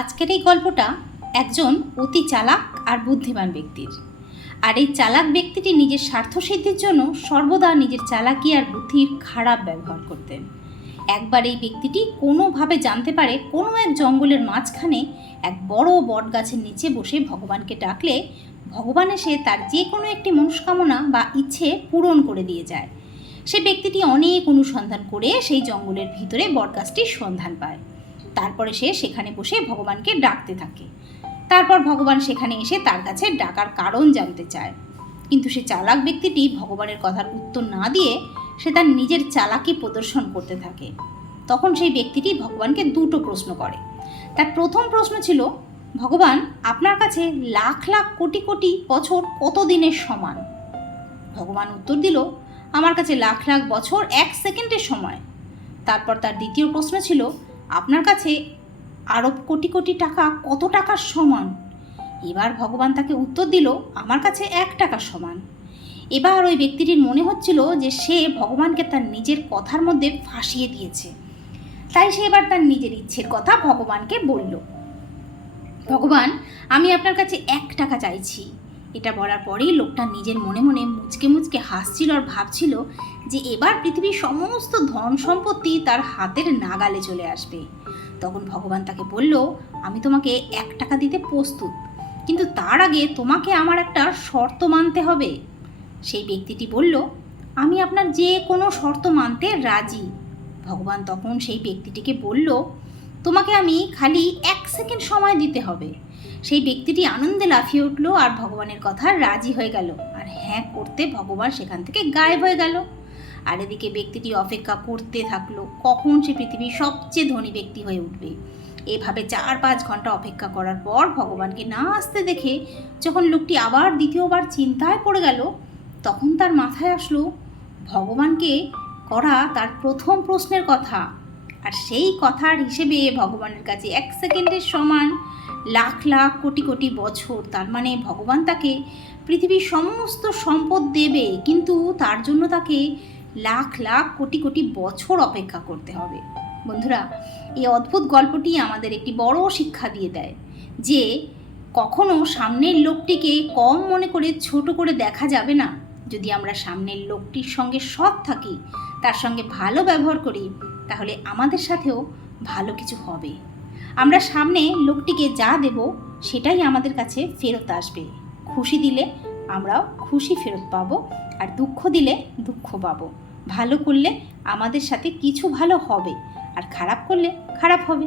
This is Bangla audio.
আজকের এই গল্পটা একজন অতি চালাক আর বুদ্ধিমান ব্যক্তির। আর এই চালাক ব্যক্তিটি নিজের স্বার্থসিদ্ধির জন্য সর্বদা নিজের চালাকি আর বুদ্ধির খারাপ ব্যবহার করতেন। একবার এই ব্যক্তিটি কোনোভাবে জানতে পারে কোনো এক জঙ্গলের মাঝখানে এক বড় বট গাছের নিচে বসে ভগবানকে ডাকলে ভগবান এসে তার যে কোনো একটি মনস্কামনা বা ইচ্ছে পূরণ করে দিয়ে যায়। সে ব্যক্তিটি অনেক অনুসন্ধান করে সেই জঙ্গলের ভিতরে বটগাছটির সন্ধান পায়। তারপরে সে সেখানে বসে ভগবানকে ডাকতে থাকে। তারপর ভগবান সেখানে এসে তার কাছে ডাকার কারণ জানতে চায়। কিন্তু সে চালাক ব্যক্তিটি ভগবানের কথার উত্তর না দিয়ে সে তার নিজের চালাকি প্রদর্শন করতে থাকে। তখন সেই ব্যক্তিটি ভগবানকে দুটো প্রশ্ন করে। তার প্রথম প্রশ্ন ছিল, ভগবান, আপনার কাছে লাখ লাখ কোটি কোটি বছর কত দিনের সমান? ভগবান উত্তর দিল, আমার কাছে লাখ লাখ বছর এক সেকেন্ডের সময়। তারপর তার দ্বিতীয় প্রশ্ন ছিল আপনার কাছে আরব কোটি কোটি টাকা কত টাকার সমান? এবার ভগবান তাকে উত্তর দিল, আমার কাছে এক টাকার সমান। এবার ওই ব্যক্তিটির মনে হচ্ছিল যে সে ভগবানকে তার নিজের কথার মধ্যে ফাঁসিয়ে দিয়েছে। তাই সে এবার তার নিজের ইচ্ছের কথা ভগবানকে বলল, ভগবান, আমি আপনার কাছে এক টাকা চাইছি। এটা বলার পরেই লোকটা নিজের মনে মনে মুচকে মুচকে হাসছিল আর ভাবছিল যে এবার পৃথিবীর সমস্ত ধন সম্পত্তি তার হাতের নাগালে চলে আসবে। তখন ভগবান তাকে বলল, আমি তোমাকে এক টাকা দিতে প্রস্তুত, কিন্তু তার আগে তোমাকে আমার একটা শর্ত মানতে হবে। সেই ব্যক্তিটি বলল, আমি আপনার যে কোনো শর্ত মানতে রাজি। ভগবান তখন সেই ব্যক্তিটিকে বলল, তোমাকে আমি খালি এক সেকেন্ড সময় দিতে হবে। সেই ব্যক্তিটি আনন্দে লাফিয়ে উঠল আর ভগবানের কথা রাজি হয়ে গেল। আর হ্যাঁ করতে ভগবান সেখান থেকে গায়েব হয়ে গেল। আর এদিকে ব্যক্তিটি অপেক্ষা করতে থাকল, কখন সে পৃথিবীর সবচেয়ে ধনী ব্যক্তি হয়ে উঠবে। এভাবে চার পাঁচ ঘণ্টা অপেক্ষা করার পর ভগবানকে না আসতে দেখে যখন লোকটি আবার দ্বিতীয়বার চিন্তায় পড়ে গেল, তখন তার মাথায় আসলো, ভগবানকে করা তার প্রথম প্রশ্নের কথা। আর সেই কথার হিসেবে ভগবানের কাছে এক সেকেন্ডের সমান লাখ লাখ কোটি কোটি বছর, তার মানে ভগবান তাকে পৃথিবীর সমস্ত সম্পদ দেবে, কিন্তু তার জন্য তাকে লাখ লাখ কোটি কোটি বছর অপেক্ষা করতে হবে। বন্ধুরা, এই অদ্ভুত গল্পটি আমাদের একটি বড় শিক্ষা দিয়ে দেয় যে কখনো সামনের লোকটিকে কম মনে করে ছোট করে দেখা যাবে না। যদি আমরা সামনের লোকটির সঙ্গে সৎ থাকি, তার সঙ্গে ভালো ব্যবহার করি, তাহলে আমাদের সাথেও ভালো কিছু হবে। আমরা সামনে লোকটিকে যা দেব, সেটাই আমাদের কাছে ফেরত আসবে। খুশি দিলে আমরাও খুশি ফেরত পাবো আর দুঃখ দিলে দুঃখ পাব। ভালো করলে আমাদের সাথে কিছু ভালো হবে আর খারাপ করলে খারাপ হবে।